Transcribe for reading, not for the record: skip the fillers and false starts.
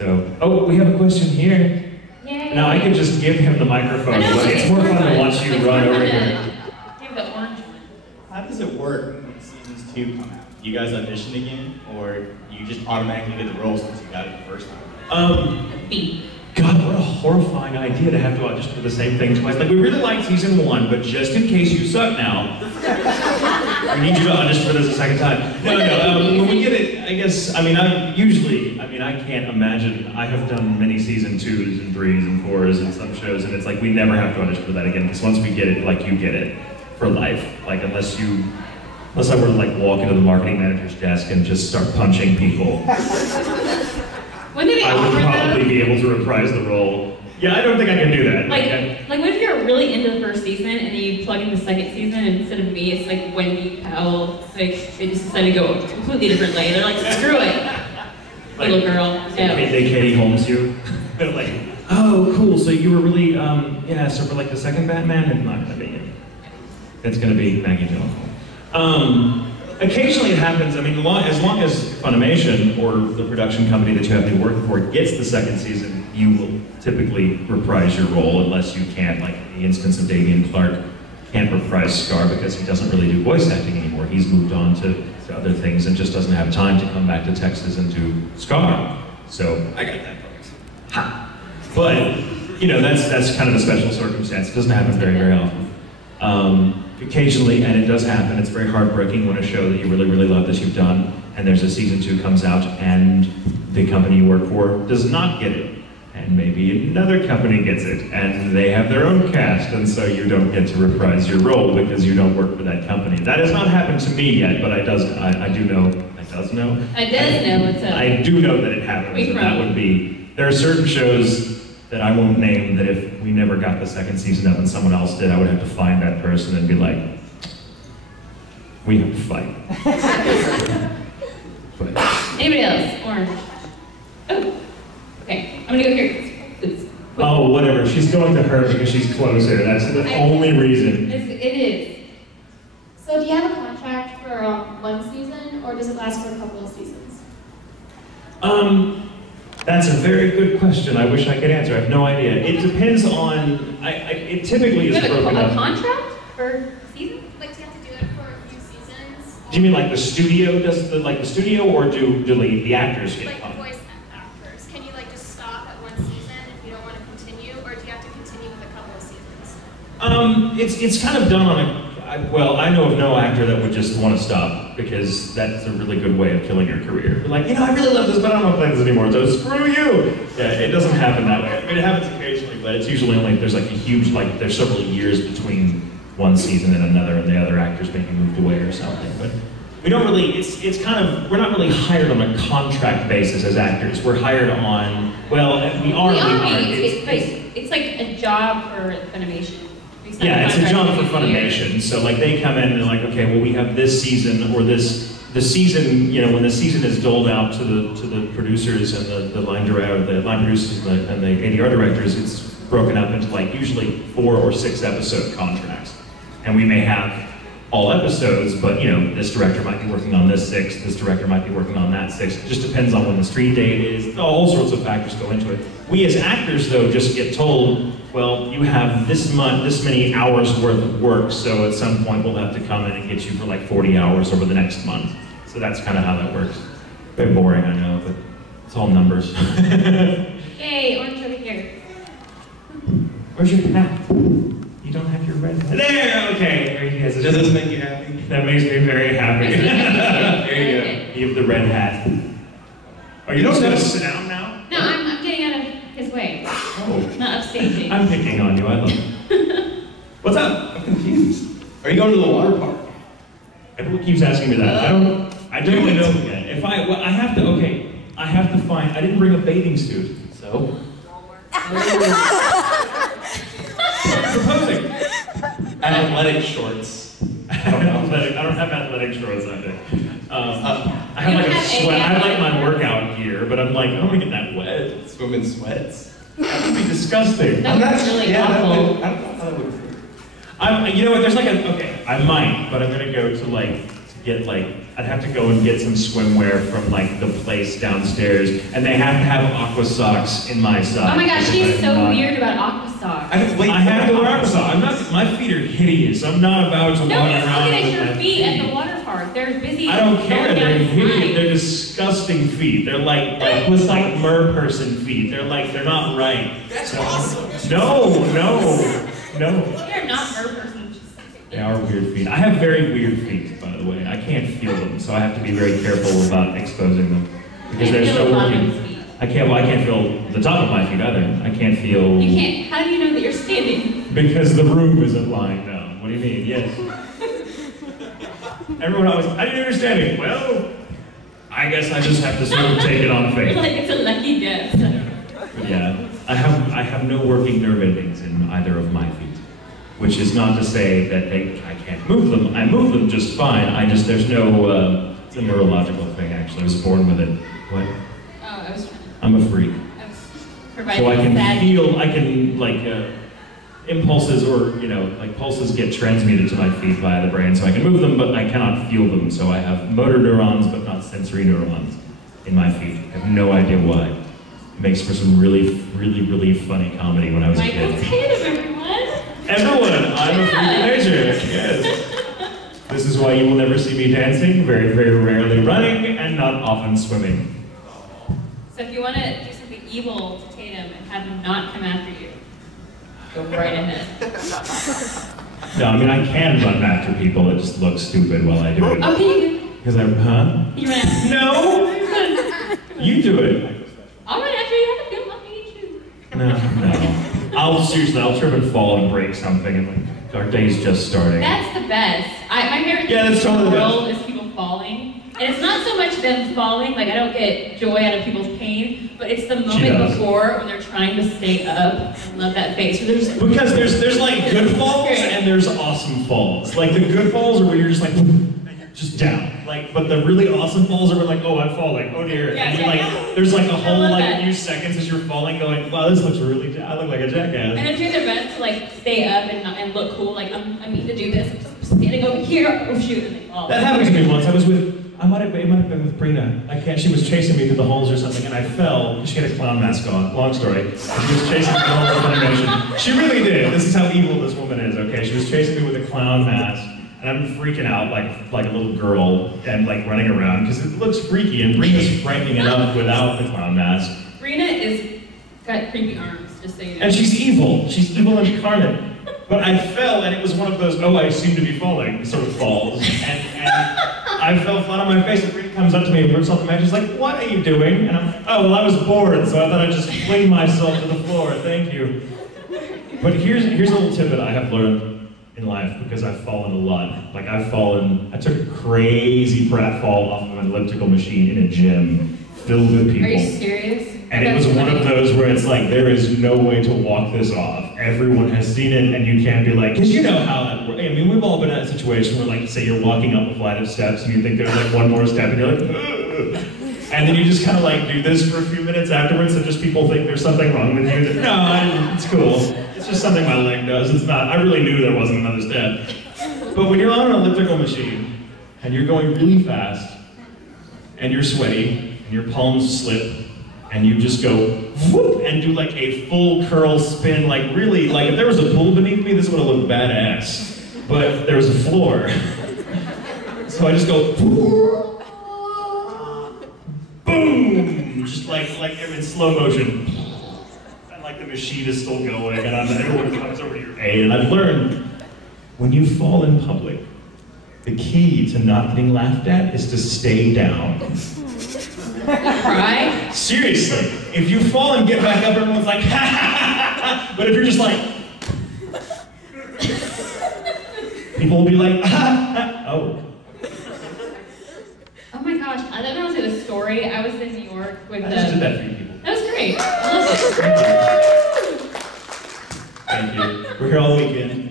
So, oh, we have a question here. Yay. Now I could just give him the microphone, but it's more fun to watch you run over here. Give the orange one. How does it work when seasons 2 come out? You guys audition again, or you just automatically get the role since you got it the first time? B. God, what a horrifying idea to have to audition for the same thing twice. Like, we really liked season 1, but just in case you suck now, we need you to audition for this a second time. No, when we get it, I guess, I can't imagine, I have done many season 2s and 3s and 4s and some shows, and it's like, we never have to audition for that again, because once we get it, like, you get it for life. Like, unless I were to, like, walk into the marketing manager's desk and just start punching people. When did I would probably be able to reprise the role. Yeah, I don't think I can do that. Like what if you're really into the first season and then you plug in the second season and instead of me, it's like Wendy Powell. It's like they just decided to go a completely different lane. They're like, screw it, little girl. Yeah. They Katie Holmes you. They're like, oh, cool. So you were really, so for like the second Batman, it's not gonna be it. It's gonna be Maggie Gyllenhaal. Occasionally it happens, I mean, as long as Funimation or the production company that you have been working for gets the second season, you will typically reprise your role unless you can't, like in the instance of Damian Clark, can't reprise Scar because he doesn't really do voice acting anymore. He's moved on to other things and just doesn't have time to come back to Texas and do Scar. So, I got that part. Ha! But, you know, that's kind of a special circumstance. It doesn't happen very, very often. Occasionally, and it does happen, it's very heartbreaking when a show that you really, really love that you've done, and there's a season 2 comes out, and the company you work for does not get it. And maybe another company gets it, and they have their own cast, and so you don't get to reprise your role because you don't work for that company. That has not happened to me yet, but I do know what's up. I do know that it happens, and that would be, there are certain shows that I won't name that if we never got the second season up and someone else did, I would have to find that person and be like, we have to fight. But. Anybody else? Orange. Oh, okay. I'm gonna go here. Oh, whatever. She's going to her because she's closer. That's the only reason. It is. So do you have a contract for one season, or does it last for a couple of seasons? That's a very good question. I wish I could answer. I have no idea. It depends on. It typically is broken up. A contract for season? Like, do you have to do it for a few seasons? Do you mean like the studio does the studio, or do the actors get like voice actors? Can you like just stop at one season if you don't want to continue, or do you have to continue with a couple of seasons? It's kind of done on a. Well, I know of no actor that would just want to stop, because that's a really good way of killing your career. You're like, I really love this, but I don't want to play this anymore, so screw you! Yeah, it doesn't happen that way. I mean, it happens occasionally, but it's usually only, there's like a huge, there's several years between one season and another, and the other actors maybe moved away or something. But we don't really, it's kind of, we're not really hired on a contract basis as actors. We're hired on, well, we are. It's like a job for Funimation. Yeah, it's a job for Funimation. So like they come in and they're like, okay, well we have this season or the season, when the season is doled out to the producers and the line producers and the ADR directors, it's broken up into like usually 4 or 6 episode contracts. And we may have all episodes, but this director might be working on this 6, this director might be working on that 6. It just depends on when the street date is. All sorts of factors go into it. We as actors though just get told, well, you have this many hours worth of work, so at some point we'll have to come in and get you for like 40 hours over the next month. So that's kind of how that works. Very boring, I know, but it's all numbers. Yay, orange over here. Where's your hat? You don't have your red hat. There, okay. There he has it. Does this make you happy? That makes me very happy. There you go. You have the red hat. Are you just going to sit down now? No, I'm getting out of his way. Oh. Not upstaging. I'm picking on you, I love it. What's up? I'm confused. Are you going to the water park? Everyone keeps asking me that. I don't really know yet. I have to find, I didn't bring a bathing suit, so. Proposing. Athletic shorts. I don't have athletic shorts on it. I have like a sweat. I have like my workout gear, but I'm like, I don't want to get that wet. Swim in sweats. That would be disgusting. That's really awful. I don't know how that would you know what? There's like I might, but I'm gonna go to get I'd have to go and get some swimwear from like the place downstairs, and they have to have aqua socks in my size. Oh my gosh, she's so not, weird about aqua socks. I have to wear aqua socks. I'm not. My feet are hideous. I'm not about to walk Nobody's around looking at with your my feet at the water park. They're busy. I don't care. going They're down hideous. slides. They're disgusting feet. They're like mer-person feet. They're not right. That's awesome. No. They're not her person. They are weird feet. I have very weird feet, by the way. I can't feel them, so I have to be very careful about exposing them because there's no working. I can't feel the top of my feet either. I can't feel. You can't. How do you know that you're standing? Because the room isn't lying down. What do you mean? Yes. Everyone always. I didn't understand it. Well, I guess I just have to sort of take it on faith. You're like, it's a lucky guess. But yeah, I have no working nerve endings in either of my feet, which is not to say that I can't move them. I move them just fine. There's no it's a neurological thing actually. I was born with it. What? Oh, I was. I'm a freak. Providing So I can sad. feel, impulses or, like pulses get transmitted to my feet via the brain, so I can move them, but I cannot feel them. So I have motor neurons, but not sensory neurons in my feet. I have no idea why. It makes for some really, really, really funny comedy when I was a Michael kid. Tatum, everyone. Everyone, I'm a freak of nature, yes. This is why you will never see me dancing, very, very rarely running, and not often swimming. So if you want to do something evil to Tatum and have him not come after you, go right ahead. No, I mean, I can run after people, it just looks stupid while I do it. Okay, Because huh? you run after No! You do it. I'll run after you. I can feel my feet. No. I'll trip and fall and break something, and like, our day's just starting. That's the best. My favorite thing Yeah, that's in totally the the world is people falling. And it's not so much them falling, like I don't get joy out of people's pain, but it's the moment before when they're trying to stay up. I love that face. Where they're just like, Because there's like good falls and there's awesome falls. Like the good falls are where you're just like, and you're just down. Like, but the really awesome falls are where like, oh, I'm falling, oh dear. Yeah, And you're like, there's like a whole like few seconds as you're falling going, wow, this looks really, I look like a jackass. and they're doing their best to like stay up and look cool. Like I need to do this. I'm standing over here. Oh shoot! And they fall. That happened to me once. It might have been with Brina. She was chasing me through the halls or something, and I fell. She had a clown mask on. Long story. She was chasing me through the halls of animation. She really did. This is how evil this woman is. Okay, she was chasing me with a clown mask, and I'm freaking out like a little girl and like running around because it looks freaky. And Brina's frightening enough without the clown mask. Brina is got creepy arms, just so you know. And she's evil. She's evil incarnate. But I fell, and it was one of those, oh, I seem to be falling sort of falls. And I fell flat on my face, and Brina comes up to me and rips off the match. She's like, what are you doing? And I'm like, oh, well, I was bored, so I thought I'd just fling myself to the floor. Thank you. But here's a little tip that I have learned in life, because I've fallen a lot. Like, I took a crazy brat fall off of an elliptical machine in a gym filled with people. Are you serious? And it was one of those where it's like, there is no way to walk this off. Everyone has seen it, and you can't be like, because you know how that works. I mean, we've all been in that situation where, like, say you're walking up a flight of steps, and you think there's like one more step, and you're like, ugh. And then you just kind of like do this for a few minutes afterwards, and just people think there's something wrong with you. No, it's cool. It's just something my leg does. It's not. I really knew there wasn't another step. But when you're on an elliptical machine, and you're going really fast, and you're sweaty, and your palms slip, and you just go whoop and do like a full curl spin, like really, like if there was a pool beneath me, this would have looked badass. But there was a floor. So I just go boom, just like in slow motion. And like the machine is still going, and everyone comes over to your aid. And I've learned when you fall in public, the key to not getting laughed at is to stay down. Cry? Seriously, if you fall and get back up, everyone's like, ha ha ha ha. But if you're just like, people will be like, ha ha. Oh. Oh my gosh, I don't know how to say the story. I was in New York with I just did that for you people. That was great. I love it. Thank you. We're here all weekend.